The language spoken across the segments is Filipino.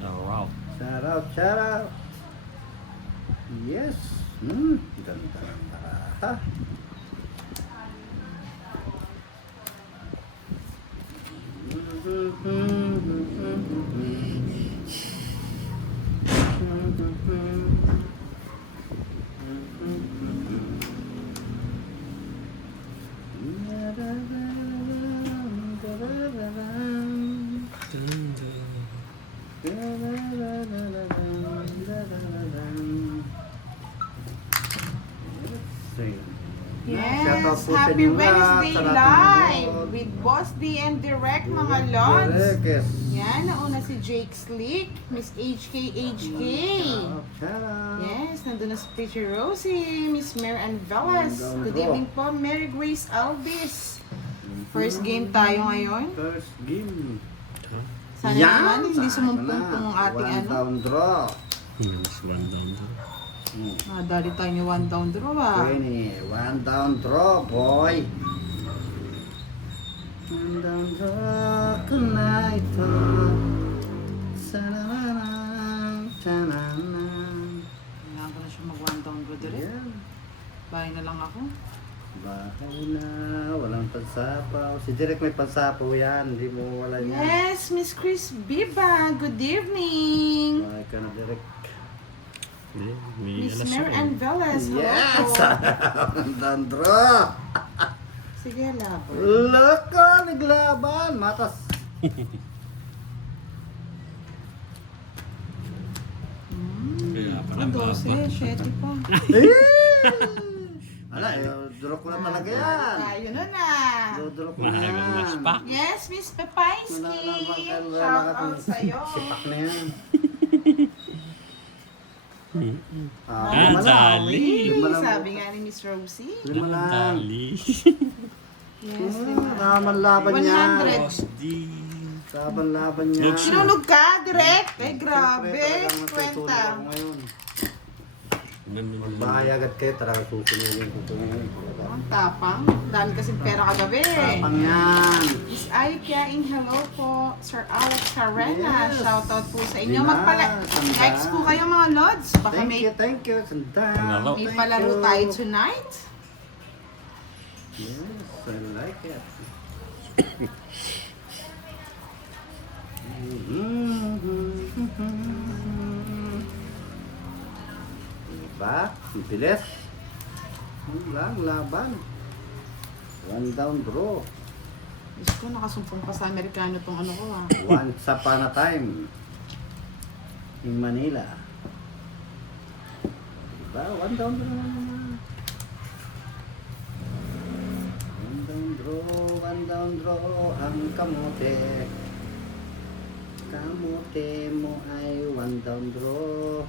Shout out. Shout out, shout out. Yes. Ganda ng baraha. Yes, happy Wednesday live with Boss D and Direct mga lods. Yan, nauna si Jake Slick, Miss HK. Yes, nandun na si Teacher Rosie, Miss Mary Ann Velas. Good evening po, Mary Grace Alvis. First game tayo ngayon. First game. Sana naman, hindi sumumpong tong ating One down draw. Yes, one down. Dali tayo ni one down draw ah. One down draw, boy. One down draw, kunay to. Sananang, sananang. Kailangan ko na siya mag one down draw direct. Yeah. Bahay na lang ako. Bahay na, walang pansapaw. Si Direk may pansapaw yan, hindi mo wala yan. Yes, Miss Chris Biba, good evening. Bahay ka na, Direk. May Miss alas Mary yan. Ann Velas, hello Yes! po. One down draw. Sige, labo. Loko, naglaban, matas. Kaya pala 12, 7 pa. Ala, draw ko na talaga yan. Tayo na na. Draw ko na Mahagang mas yan. pa. Yes, Miss Pepaiski. Shout out sa'yo. Sipak na yan. Ah, dali. Sabi nga ni Miss Rosie. Lima lang. Dali. Yes, Naman laban niya. 100. Boss D. Laban laban niya. Sinunog ka, direct? Ay, grabe. Siyempre, talagang nagtutulog Kwenta. ako ngayon. Bahay agad kayo, talagang susunodin ko ngayon. Ang tapang. Dami kasing pera kagabi. Tapang yan. Miss Aikiaing, hello po. Sir Alex Carrena, Yes. shout out po sa inyo. Sanda, Magpa-likes po kayo mga lods. Baka Thank you. Sanda. Palaro. may Thank palaro you. tayo tonight. Yes, I like it. Diba? Ang bilis. Ang lang, laban. One down draw. Diyos ko, nakasumpong pa sa Amerikano tong ano ko ah. Once upon a time in Manila. Diba? One down draw naman. One down draw ang kamote. Kamote mo ay one down draw.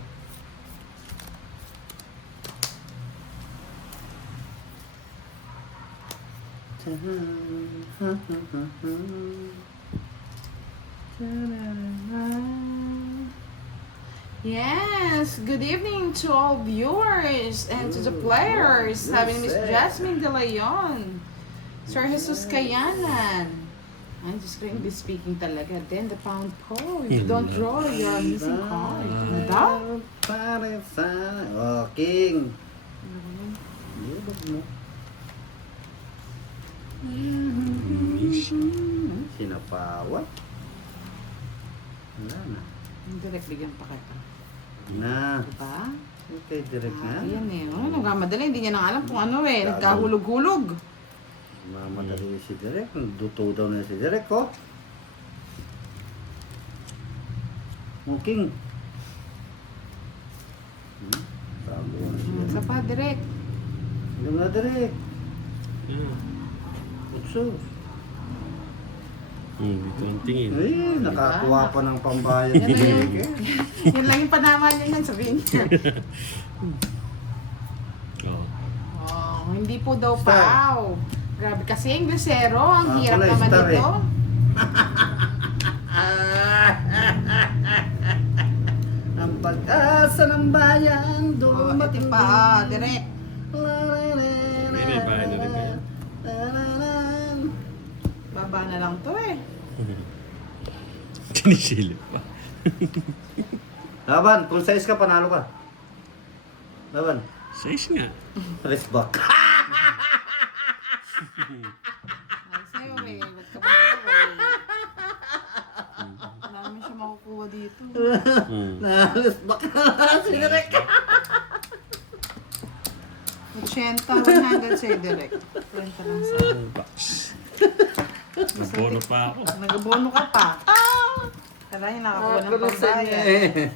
Yes, good evening to all viewers and to the players. Sabi ni Miss Jasmine De Leon. Sir Jesus Kayanan. Ay, just going to be speaking talaga. Then the pound po. If you don't draw, you're missing card. Ano daw? Pare sa... Oh, King. Libog mo. Sinapawa. Wala na. Direct bigyan pa kita. Na. Diba? Okay, direct na. Ayan eh. Oh, nagkamadali. Hindi niya nang alam kung ano eh. Nagkahulog-hulog. Mamadali si Direk. Duto daw na si Direk, oh. Oh, King. Tabo na siya. Sa pa, direct. Hindi nga, Direk. Yeah. Utso. Dito ang tingin. Ay, nakakuha pa ng pambayad Yan si na yun. Direk, eh. Yun lang yung panama niya yan, sabihin niya. Oh. Oh, hindi po daw Star. paaw. Grabe kasi yung Lucero, ang hirap wala, naman star ito. Ang pag-asa ng bayan Oh, ito dumating pa, ah, direct. Pwede, bahay na rin kayo. Baba na lang to eh. Kinisilip pa. Laban, kung size ka, panalo ka. Laban. Size nga. Press back. Ay, sa'yo, eh. Huwag ka mag-away. Wala naman siya makukuha dito. Press back na si Direk. 80, 100 sa'yo, direct. 20 lang sa'yo. Bucks. Nabono pa ako. Nagabono ka pa. Kala yung nakakuha ng pagbayad.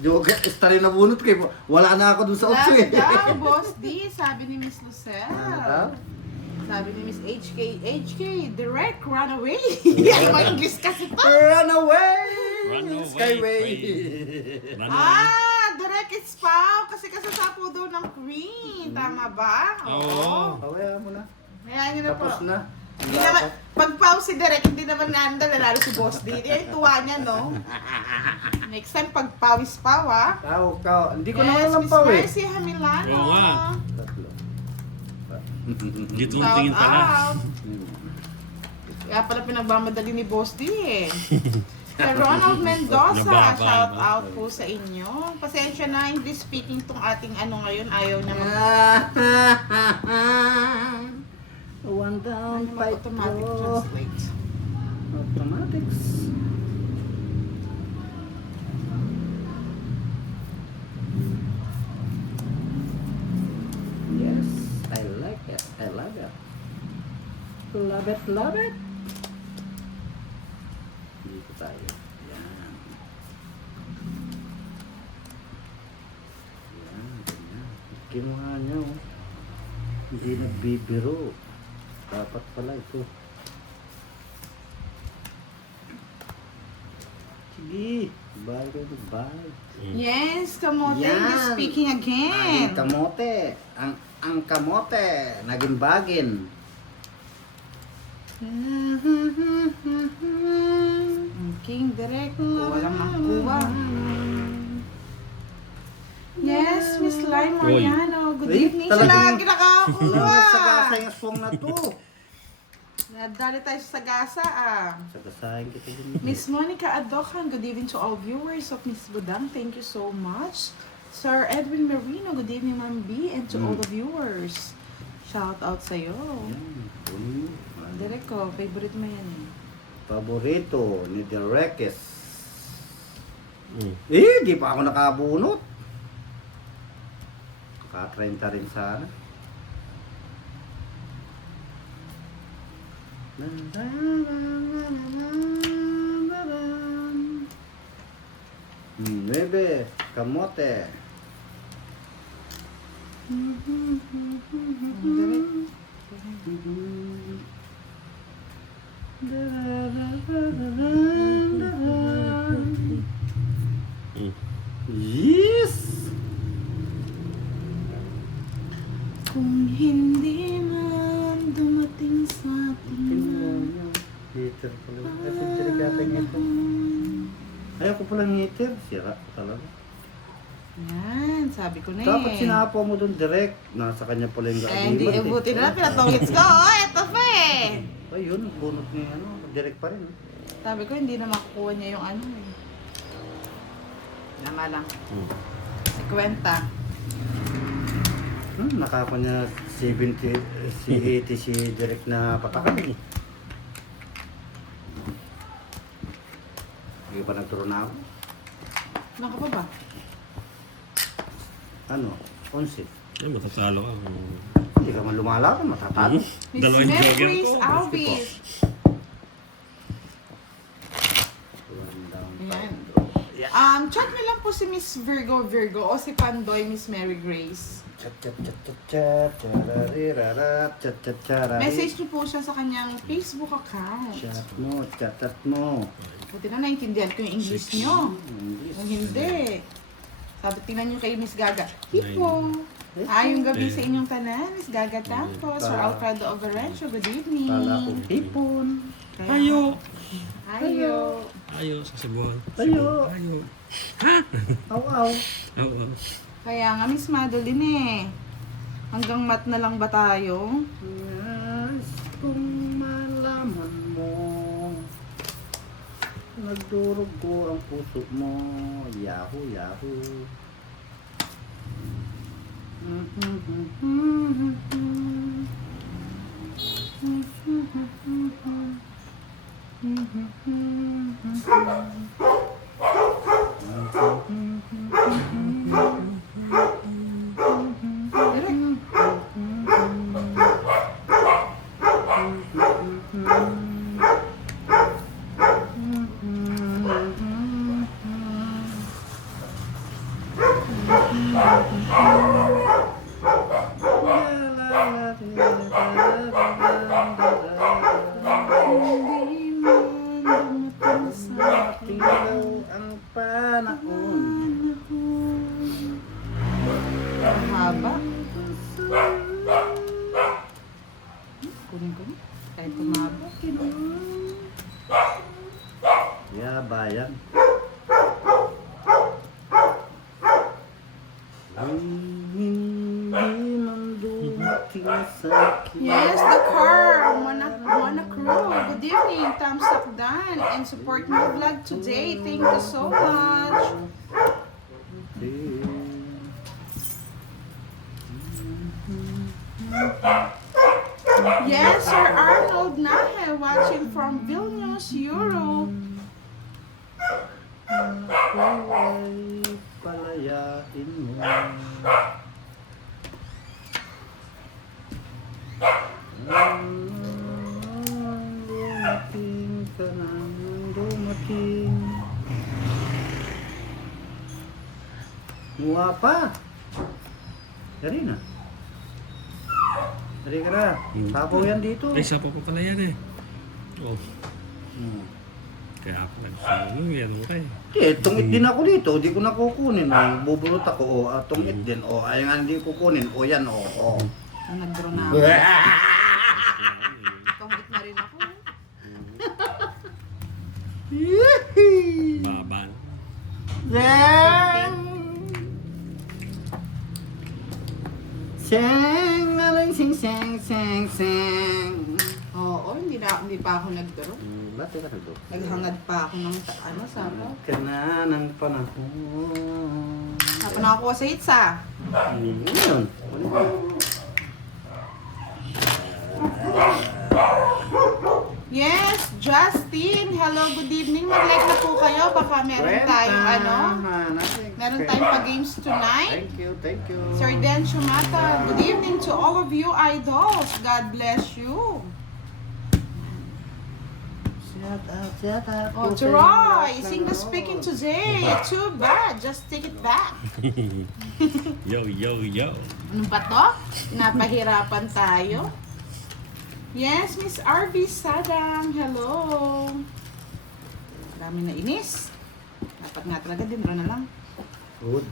Joke, istari na bunot kayo. Wala na ako dun sa otso Sabi eh. daw, Boss D, sabi ni Miss Lucelle. Ano? Sabi ni Miss HK, direct, run away. Ay, English kasi to. Run away! Run away, Skyway! Run away. Direct is Pao kasi kasasapo daw ng Queen. Tama ba? Oo. Away mo na. Hayaan nyo na po. Tapos na. Hindi naman, pag Pao si Direct, hindi naman nandal, lalo si Boss D. Eh, tuwa niya, no? Next time, pag Pao is Pao, ha? Kao. Hindi ko na Yes, alam Miss pa eh. Mercy Hamilano. Oo nga. Tatlo. Dito ang Shout tingin pala. out. Kaya pala pinagmamadali ni Boss D eh. Sir Ronald Mendoza, Nababa, shout no? out po sa inyo. Pasensya na, English speaking tong ating ano ngayon, ayaw na One down, fight automatic go. translate. Automatics. Yes, I like it. I love it. Love it, love it. Dito tayo. Yan. Yan, ganyan. Kinuha niya, oh. Hindi nagbibiro. Dapat pala ito. Sige. Bye kayo, bye. Yes, kamote, Yan. English speaking Ang again. kamote. Ang kamote. Naging bagin. King Direct, walang makuha. Yes, Miss Lai Mariano. Good Uy, evening. Siya talagang- lagi nakakuha. Wala sa gasa yung swang na to. Nadali tayo sa Sagasa ah. Sagasahin kita din. Miss Monica Adokan, good evening to all viewers of Miss Budang. Thank you so much. Sir Edwin Marino, good evening Ma'am B, and to all the viewers. Shout out sa'yo. Yan. Kunin mo. Direk ko, favorite mo yan eh. Paborito ni Derekes. Mm. Di pa ako nakabunot. Ka-30 rin sana. Bebe, kamote. Direk. Mm. Yes! Kung hindi man dumating sa atin Heater pala. Ay, sinsirig yata yung ito. Ayaw ko palang heater. Sira ko talaga. Yan, sabi ko na Dapat eh. sinapo mo dun direct. Nasa kanya pala yung Eh, hindi, gaagiman buti na lang, pinatungits ko. Oh, eto pa eh. Ay, yun. Bunot niya ano. Direct pa rin. Sabi ko, hindi na makukuha niya yung ano eh. Nama lang. Mm. 50. Nakapa niya 70, si 80 si direct na patakan. Hindi pa nagturo na ako. Naka pa ba? Ano? 11. Ay, matatalo ka. Hindi ka man lumalaban, matatalo. Miss Dalawang Mary jogger Grace ko. Alvis. One down, Ayan. five. Chat niyo lang po si Miss Virgo o si Pandoy, Miss Mary Grace. Chat, chat, chat, chat, chat, chararirarat, chat, chat, charari. Message niyo po siya sa kanyang Facebook account. Chat mo, chat mo. Buti na naintindihan ko yung English niyo. Kung hindi. Sabi, tingnan niyo kay Miss Gaga. Hipo. Ayong gabi sa inyong tanan, Miss Gaga Campos, Sir Alfredo Overencio, good evening. Kala ko hipon. Ayo! Ayo. Ayo sa Cebuan. Ayo. Ayo. Aw, aw. Oo. Kaya nga, Miss Madeline eh. Hanggang mat na lang ba tayo? Yes, kung malaman mo na nagdurugo ang puso mo. Yahoo, yahoo. Tinglaw ang panahon. Haba. Kunin ko. Kahit tumaba. Ya, bayan. Ang hindi man dumating sa akin. Yes, the car. Mana crew. Good evening. Thumbs up done. And support my vlog today. Thank you so much. Yes, Sir Arnold Nahe watching from Vilnius, Europe. Ay, palayain mo. Dumating ka nang dumating. Muha pa. Dari na. Dari ka na. Sabaw yan dito. Ay, sapo ko pala yan eh. Oh, Hmm. kaya ako nagsulo. Yan mo kayo. Tungit din ako dito, di ko nakukunin. Bubulot ako, tungit din. Ay nga hindi kukunin. Yan, Ang nag-draw na ako. Tungit na rin ako. Baban. Seng, aling sing, seng, seng, seng. Oo, hindi pa ako nag-draw. Ba't ka nagdo? Naghangad pa ako ng sapaw. Ka na ng panahon. Sapa na ako sa itsa. Yun. Yes, Justin. Hello, good evening. Mag-like na po kayo. Baka meron tayong meron tayong pa-games tonight. Thank you, thank you. Sir Dan Shumata, good evening to all of you idols. God bless you. Shout out. Oh, to Roy, sing the speaking today. Too bad, just take it back. Yo, yo, yo. Ano ba to? Pinapahirapan tayo. Yes, Miss RV Sadang, hello. Marami na inis. Dapat nga talaga, din na lang. Good.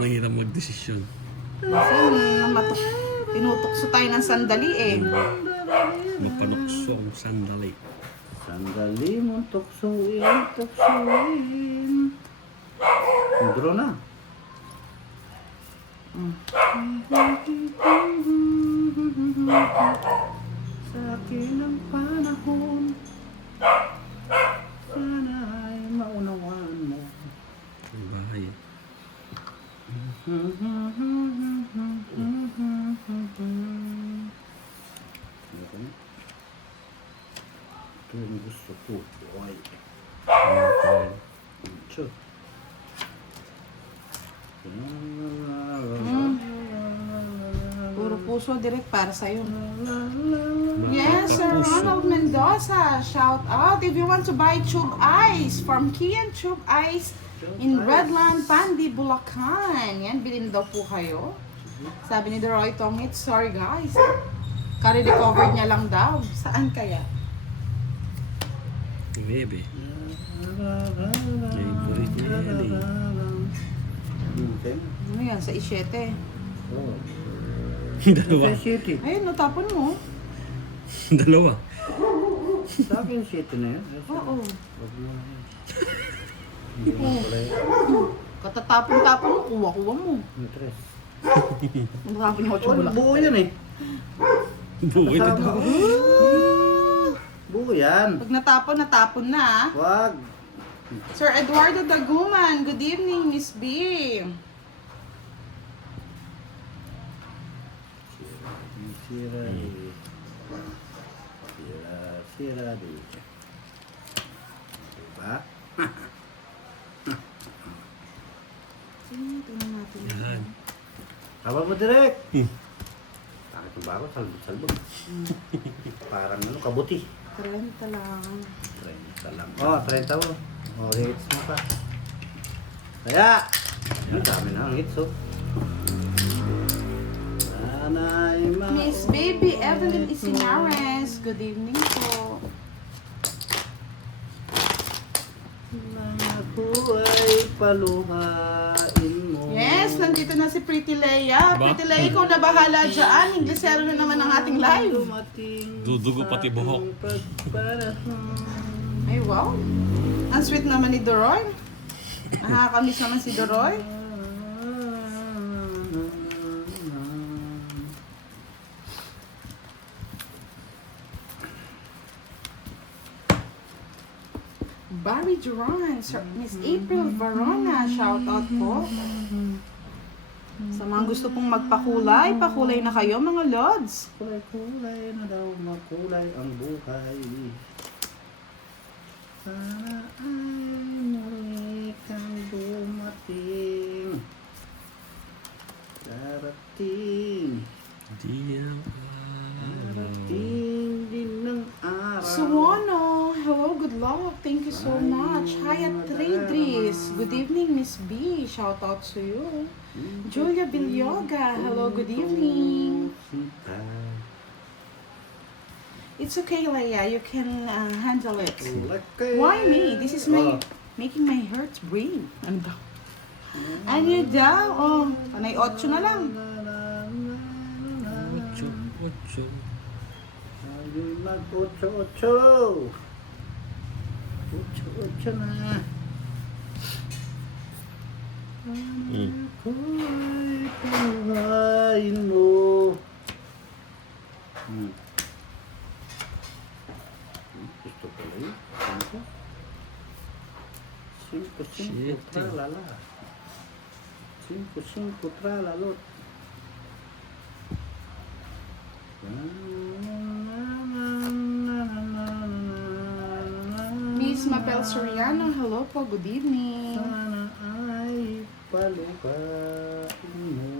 Mahirap magdesisyon. Kasi tinutukso tayo ng sandali eh. Mapanukso ang sandali. Sandali mong tuksuin, tuksuin. Draw na. Sa akin ang panahon, sana ay maunawaan mo. Ang bahay. Ito yung gusto ko. Boy. Sure. Puro puso direct para sa'yo. Yes, Sir Ronald Mendoza, shout out. If you want to buy tube ice from Kian Tube Ice in Redland, Pandi, Bulacan. Yan, bilhin daw po kayo. Sabi ni Roy Tongit, sorry guys. Kare-recover niya lang daw. Saan kaya? Bebe. Favorite niya yan eh. Okay. Ano yan, sa isyete. Oh. Dalawa. Sa city. Ayun, natapon mo. Dalawa. Sa akin city na yun. Oo. Wag mo na yun. Hindi mo pala yun. Katatapon-tapon mo, kuha-kuha mo. Yung tres. Natapon yung 8 Oh, bulak. buo yun eh. Buhay ka daw. Buo yan. Pag natapon, natapon na ah. Wag. Sir Eduardo Daguman, good evening, Miss B. Sira di. Sira di. Diba? Sige, tingnan natin. Yan. Tama mo direct. Hmm. Bakit yung bako? Salbog. Parang ano, kabuti. 30 lang. 30 lang. Oh, 30 mo. Oh, hits mo pa. Kaya! Yan, dami na ang hits, oh. Nanay ma... Miss Baby Evelyn Isinares, good evening po. Ako ay paluhain mo. Yes, nandito na si Pretty Leia. Pretty Leia, ikaw na bahala dyan. Inglesero na naman ang ating live. Dudugo pati buhok. Ay, wow. Ang sweet naman ni Doroy. Nakakamiss naman si Doroy. Barry Duran, Sir, Miss April Varona, shout out po. Sa mga gusto pong magpakulay, pakulay na kayo mga lods. Kulay-kulay na daw makulay ang buhay. Sana ay muli kang dumating. Darating. Di ang Darating din ng araw. Suwono, hello, good luck. Thank you so much. Hayat Tradris, good evening, Miss B. Shout out to you. Julia Bilyoga, hello, good evening. It's okay, Leia. You can handle it. Why me? This is my making my heart breathe. Ano daw? Ano daw? Oh, panay 8 na lang. Ocho, ocho. Ayo'y mag-8-8. 8-8 na. Ako ay paluhain mo. Gusto ko lang yun. 5-5 tralala. 5-5 tralalot. Miss Mabel Soriano, hello po, good evening. Sana ay palukain mo.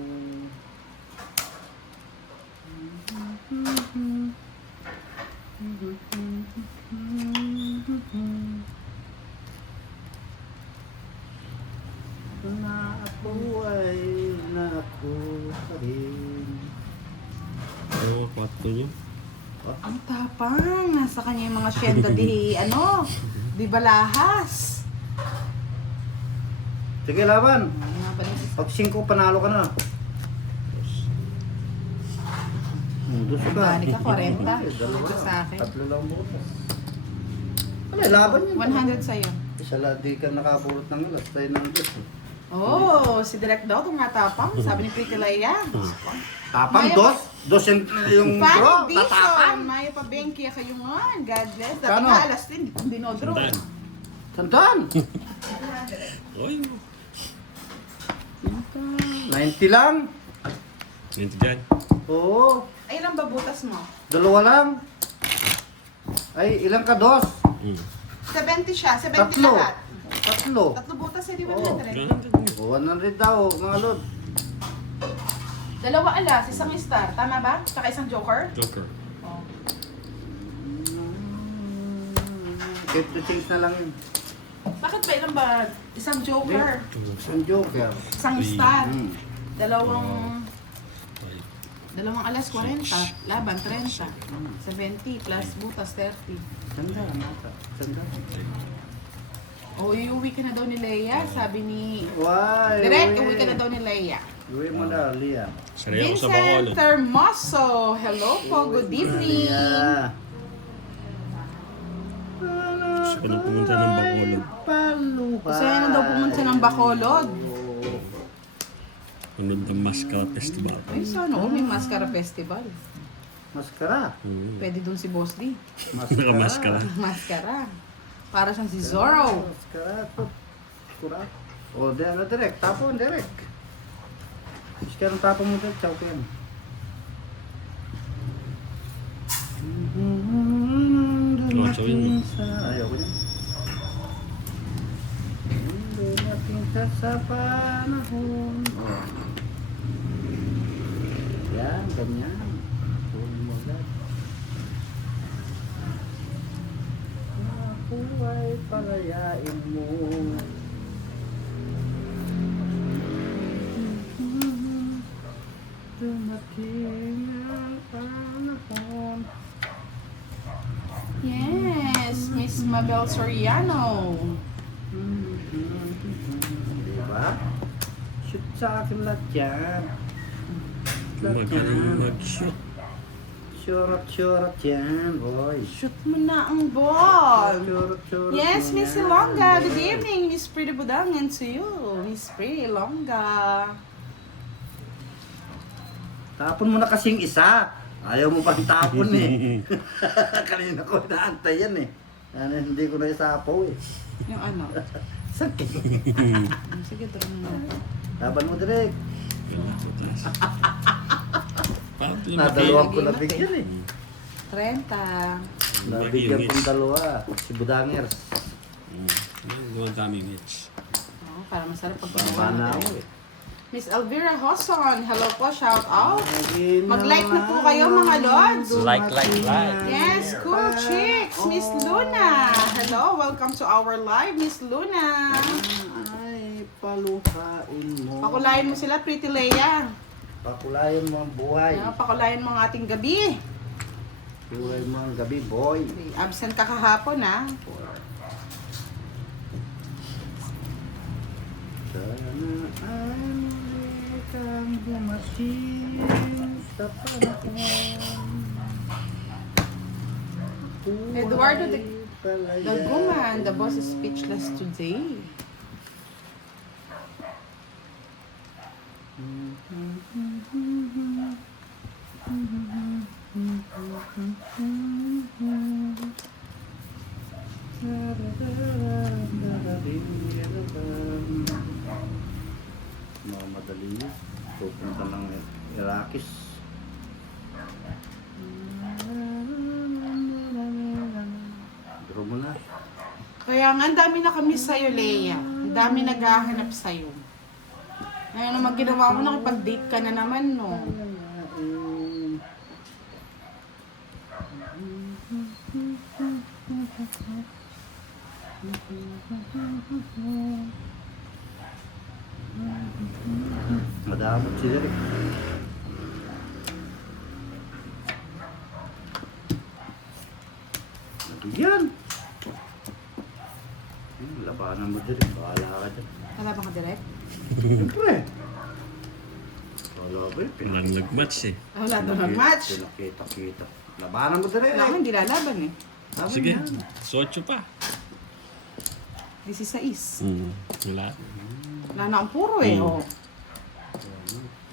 Na ako ay na ako pa rin. Oo, kwato nyo. Ang tapang, nasa kanya yung mga syenda di, di balahas. Sige, laban. Mga balis. Pag 5 panalo ka na. Gusto ka. Bali ka, 40. Dalawa. Ito sa akin. 3 lang bukas. Ano, laban yun. 100 sa'yo. Isa lang, di ka nakapulot ng alas. Tayo ng Diyos. Oh, si Direk daw, itong natapang. Sabi ni Pretty Leia. Tapang, Maya- dos. Dos yung draw. Fanny Dixon, Maya Pabenki, kayo nga. God bless. Dati Kano? nga, alas 10, hindi dinodro. Sandaan. Sandaan. Oy, 90 lang. ganito dyan. Oo. Ay, ilang babutas mo? 2 lang. Ay, ilang ka, dos? 70 siya, 70 Tatlo. lahat. 3. Tatlo butas, eh, di ba Oo. Direk? Ganito dyan. 100 daw, mga lord. 2 alas, isang star. Tama ba? Tsaka isang joker? Joker. Oh. 50 things na lang yun. Bakit ba ilang ba? Isang joker, Isang joker. isang star, Hmm. dalawang Ay, alas 40, laban 30, 70 plus butas 30. Sandaan, nata. Sandaan. O, iuwi ka na daw ni Leia, sabi ni... Why? Direk, iuwi ka na daw ni Leia. Uwi mo na, Lia. sanay ako sa Vincent Bacolod. Termoso, hello po, good evening. Lia. Gusto ko nang pumunta ng Bacolod. Gusto niya na daw pumunta ng Bacolod. Punod ng Mascara Festival. Ay, sana, may Mascara Festival. Maskara. Pwede dun si Boss D. Nakamaskara. Maskara. Para siyang si Zorro. Maskara. Kura. O, di ano direct. Tapon direct. Maskara ang tapon mo direct. Chow ko yan. Chow yun. Ayaw ko yan. Dumating ka sa panahon. Oh. Yan, ganyan. Tuloy mo agad. Ako ay palayain mo. Dumating ang panahon. Yes, Miss Mabel Soriano. Diba? Shoot sa akin lahat yan. Magaling mag-shoot. Syurot yan, boy. Shoot mo na ang ball. Syurot Yes, Miss Ilongga. Good evening, Miss Pretty Budang, and to you, Miss Pretty Ilongga. Tapon mo na kasing isa. Ayaw mo pang tapon eh. Kanina ko inaantay yan eh. Ano, hindi ko na isapaw eh. Yung ano? Sakit. Sige, draw mo na. Laban mo direct. Wala ko taas. Pato yung Nadalawang ko Lagi na nabigyan eh. 30. Nabigyan kong dalawa. Si Budangers. Gawa dami mitch. Oh, para masarap pag Pamana ginawa ako mo. eh. Miss Elvira Hoson, hello po, shout out. Mag-like na po kayo mga lods. Like. Yes, cool chicks. Miss Luna. Hello, welcome to our live, Miss Luna. Ay, paluhain mo. Pakulayan mo sila, Pretty Leia. Pakulayan mo ang buhay. Pakulayan mo ang ating gabi. Buhay mo ang gabi, boy. Absent ka kahapon, ha? Sana ay muli kang dumating sa panahon. Eduardo de Palayain Daguman, the boss is speechless today. Mga madali niya. Pupunta ng Irakis. Duro mo na. Kaya nga, ang dami na kami sa'yo, Leia. Ang dami naghahanap sa'yo. Ngayon naman ginawa mo, nakipag-date ka na naman, no? Madamot si Derek. Nabigyan. Labanan mo Derek. Bahala ka dyan. Wala ba ka direct? Siyempre. Wala ba yun? Walang nag-match eh. Wala daw mag-match. Pinakita-kita. Labanan mo Derek. Wala man, hindi lalaban eh. Laban Sige, yan. 8 pa. 16. Wala. Wala na ang puro eh. Oh.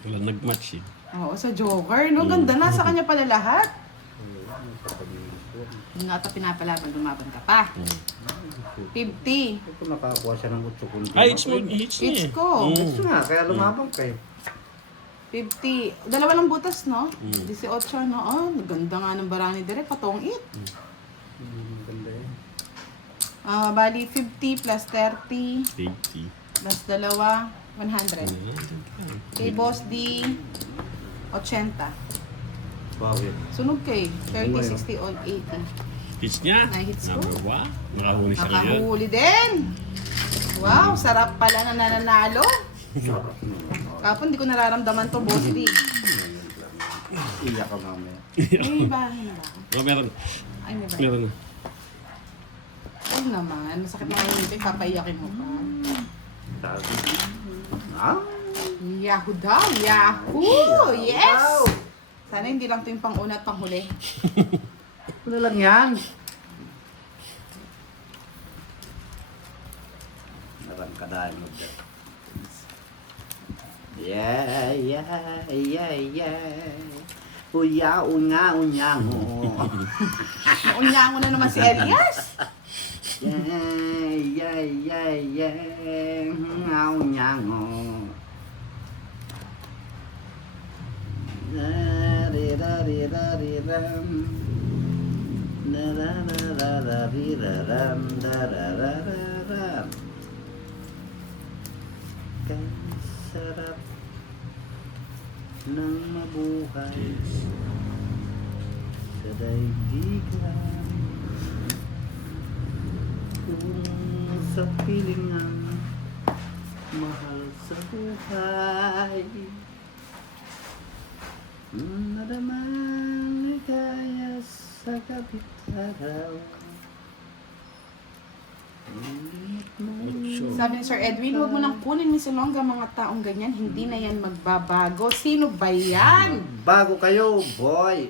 Walang nag-match eh. Oo, sa Joker. No, ganda na. Sa kanya pala lahat. Hindi nga ito pinapalaban, lumaban ka pa. 50. Ito nakakuha siya ng 8 kundi. Ay, it's mo. It's It's eh. ko. Ito nga, kaya lumabang kayo. 50. Dalawa lang butas, no? Mm. 18, no? Oh, ganda nga ng barani direct. Patong it. Ganda eh. Bali, 50 plus 30 80. plus dalawa, 100. Kay Boss D, 80. Bakit? Sunog kay, 30, Buhay, 60, or 80. Hits niya. Na-hits ko. Number 1. Nakahuli siya ngayon. Nakahuli din. Wow, sarap pala na nananalo. Kapon, di ko nararamdaman to, Boss D. Iyak ka mamaya. Ay, ba? Hindi ba? Oh, meron. Ay, may ba? Meron na. Ay naman, masakit na ngayon ito, papaiyakin mo pa. Sabi. Ah? Yahoo daw, Yahoo! Yes! Wow! Sana hindi lang ito yung pang-una at pang-huli. Ano lang yan? Narangkadahan mo dyan. Yeah. Uya, unga, unyango. Unyango na naman si Elias. Yay, yay, yay, yay. Unyango. Da-di-da-di-da-di-ram. Da-da-da-da-da-di-da-ram. Da-da-da-da-ram. Kay sarap ng mabuhay sa daigdigan. Kung sa piling ng mahal sa buhay, nadamang ligaya sa kapit araw. Sabi ni Sir Edwin, huwag mo nang kunin Miss Ilongga, mga taong ganyan, hindi na yan magbabago. Sino ba yan? Bago kayo, boy!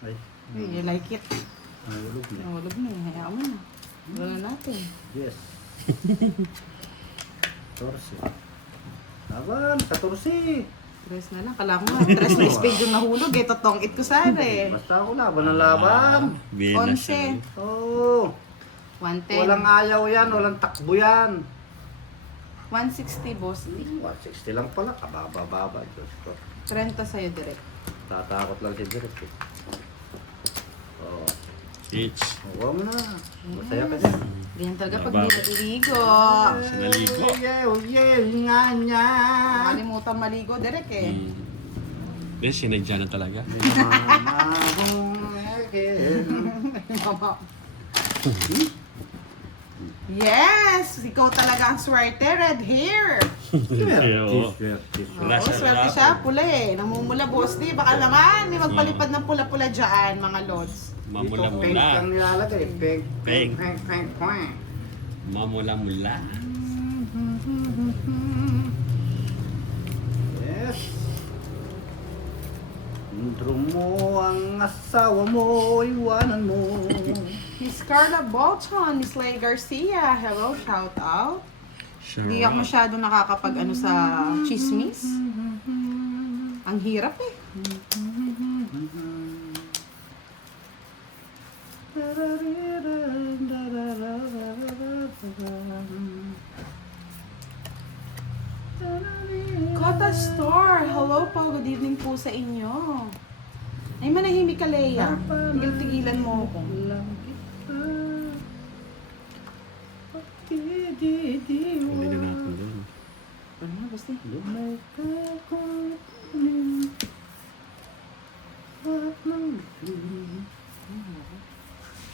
Ay, You like it? nahulog na. Nahulog na, hayaan mo na. Wala natin. Yes. 14. Laban, 14. Tres na lang. Kala ko nga, tres na spade yung nahulog eh. Totong it ko sana eh. Basta ako laban ng laban. Venus. 11. Oo. 110. Walang ayaw yan, walang takbo yan. 160, boss. 160 lang pala, kababa-baba. Diyos ko. 30 sa'yo direct. Tatakot lang si Direk eh. Oo. Each. Huwag mo na. Masaya ka dyan. Ganyan talaga pag Laban. di naliligo. Naligo. Oh yeah, nga niya. Makalimutan maligo direct eh. Then, sinadya na talaga. Yes! Ikaw talaga ang swerte, red hair. Oo. Oo, Wala siya swerte lahat. siya, pula eh. Namumula, boss di. Baka naman, may magpalipad ng pula-pula dyan, mga lods. Pink Mamula-mula. ang nilalagay. Pink. Pink. Pink. Pink. Pink. Mamula-mula. Yes. Intro mo ang asawa mo, iwanan mo. Miss Carla Bolton, Miss Lay Garcia, hello, shout out. Hindi ako masyado nakakapag ano sa chismis. Ang hirap eh. Kota Store, hello po, good evening po sa inyo. Ay, manahimik ka, Leia. Tigil-tigilan mo ako. Hindi na natin doon. Ano nga, basta eh.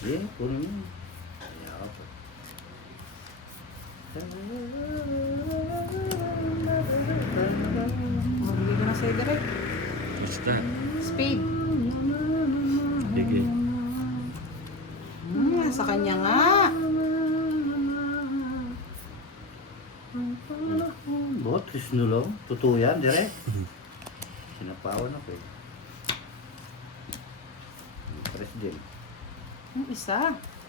Yeah, kunin mo. Ayaw po. Mabigay ko na sa'yo direct. Basta. Spade. Sige. Sa kanya nga. Bot, kisnulo. Totoo yan, direct. Sinapawan ako eh. President. Yung isa.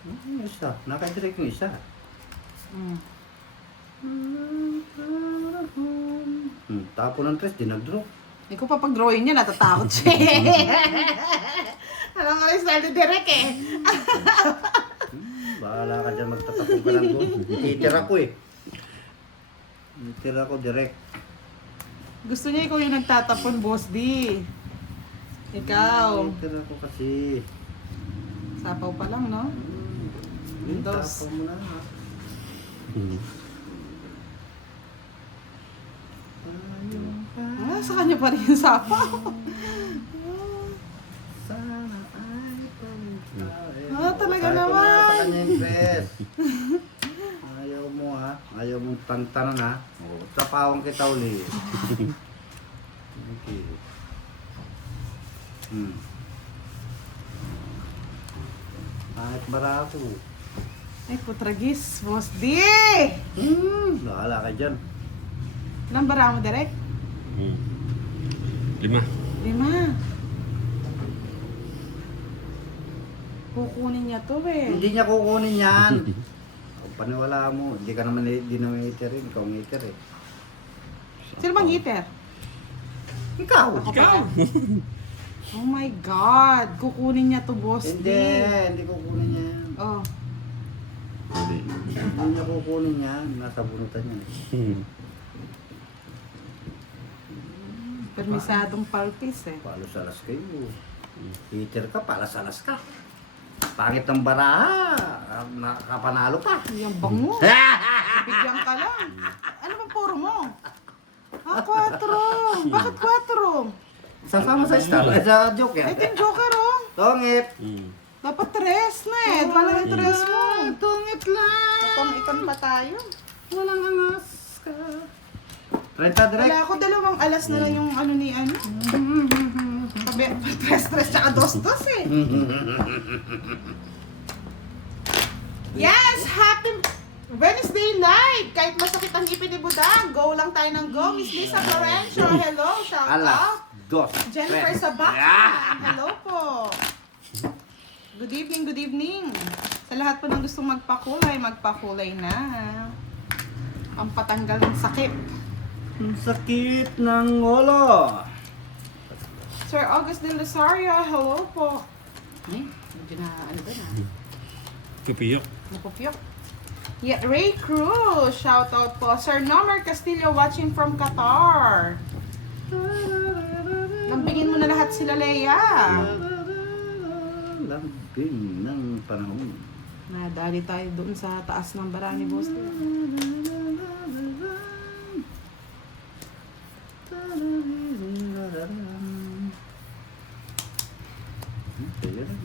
Yung isa. Naka-direct yung isa. Tapo ng tres, di nag-draw. Hindi ko pa pag-drawing niya, natatakot siya. Alam nga yung style ni Derek eh. Bahala ka dyan, magtatapong ka lang doon. Itira ko eh. Itira ko direct. Gusto niya ikaw yung nagtatapon, Boss D. Ikaw. Itira ko kasi. Sapaw pa lang, no? Windows. Tapon mo na ha. Sa kanya pa rin yung sapaw. Sana ay pagkain. Talaga Sabi ko naman. na sa kanya yung dress. Ayaw mo ha. Ayaw mong tantanan ha. O, tapawang kita uli. Okay. Kahit barako. Ay, putragis, Boss D. Bahala ka dyan. Ilang bara mo, Derek? 5. 5. Kukunin niya to eh. Hindi niya kukunin yan. Kung paniwala mo, hindi ka naman hindi naman iter rin. Ikaw ang iter eh. Sino bang hitter? Ikaw! Ako Ikaw! pala. Oh my God. Kukunin niya to, boss. Hindi kukunin niya yan. Oh. Hindi. Hindi niya kukunin niya. Nasa bunutan niya. Permisadong palpis eh. Palos-alas kayo. Peter ka, palas-alas ka. Pangit ng baraha. Nakapanalo ka. Yung bango. Bigyan ka lang. Ano bang puro mo? 4. Bakit 4? Sasama sa star. Sa joke yan. Ito yung joker oh. Tongit. Dapat 3 na eh. Wala yung 3 mo. Tongit lang. Ikan pa tayo. Walang angas ka. 30 direct. Wala ako 2 alas na lang yung ano ni ano. Sabi, 3 tsaka 2 eh. Yes! Happy Wednesday night! Kahit masakit ang ngipin ni Budang, go lang tayo ng go. Miss Lisa Florencio, hello, shout out. Dos. Jennifer Sabaka, hello po. Good evening. Sa lahat po ng gustong magpakulay na. Ang patanggal ng sakit. Ang sakit ng ulo. Sir August de Rosario, hello po. Ay, medyo na ano ba na? Pupiyok. Napupyok. Yeah, Ray Cruz, shout out po. Sir Nomer Castillo watching from Qatar. Lampingin mo na lahat sila, Leia. Lambing ng panahon. Nadali tayo doon sa taas ng barani, boss.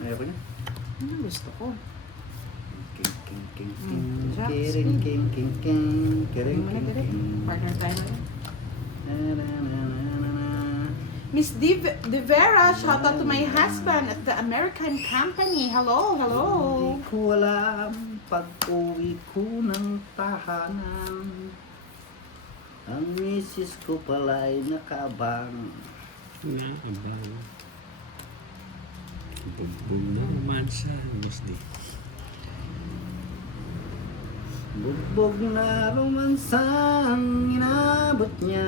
Ayoko niya. Ano gusto ko? King. Jack, Kiring, king. Kiring, Ano na king. Partner tayo na. Na. Miss De Vera, shout out to my husband at the American company. Hello. Hindi ko alam pag-uwi ko ng tahanan. Ang misis ko pala'y nakaabang. Nga, abang. Bugbog na romansa. Gusto di. Bugbog na romansang inabot niya.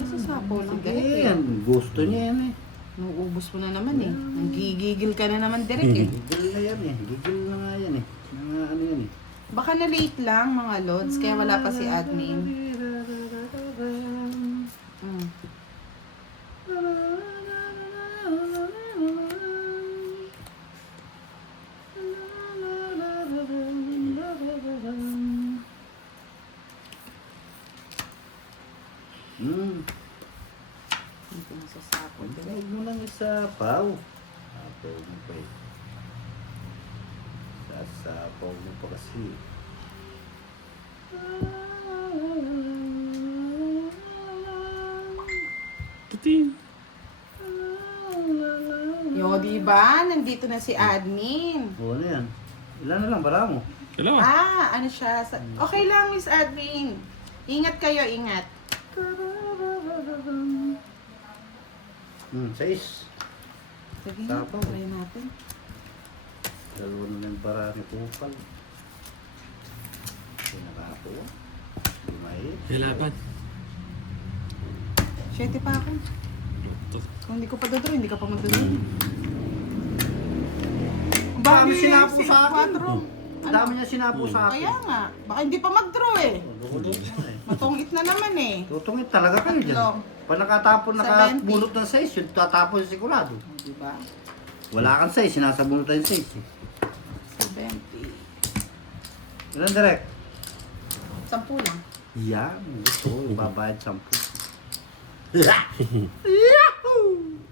Nasasapo lang direct Sige, eh. yan. Gusto niya yan eh. Nuubos mo na naman eh. Nagigigil ka na naman direct eh. Gigil na yan eh. Gigil na nga yan eh. Mga ano yan eh. Baka na late lang mga lods, kaya wala pa si admin. Mm. Hindi ko nasasapo direct. Huwag mo lang isapaw. Sapaw mo pa eh. Sasapaw mo pa kasi. Tuting. Yo, diba? Nandito na si admin. O ano yan? Ilan na lang, bara mo? Dalawa. Ano siya? Okay lang, Miss Admin. Ingat kayo, ingat. 6. Sige, Tapaw. try natin. Dalawa na lang bara ni Kupal. Pinakapo. Lumahit. Hilapan. 7 pa ako. Kung hindi ko pa dodraw, hindi ka pa magdodraw. Ang dami sinapo sa akin. 4. Ang dami niya sinapo sa akin. Kaya nga, baka hindi pa mag-draw eh. Matungit na naman eh. Tutungit talaga kayo dyan. Tatlo. Pag nakatapon, 70. nakabunot ng 6, yun tatapon yung sigurado. Diba? Wala kang 6, sinasabunot yung 6. 70. Ilan direct? 10 lang. Yan, gusto ko, ibabayad 10.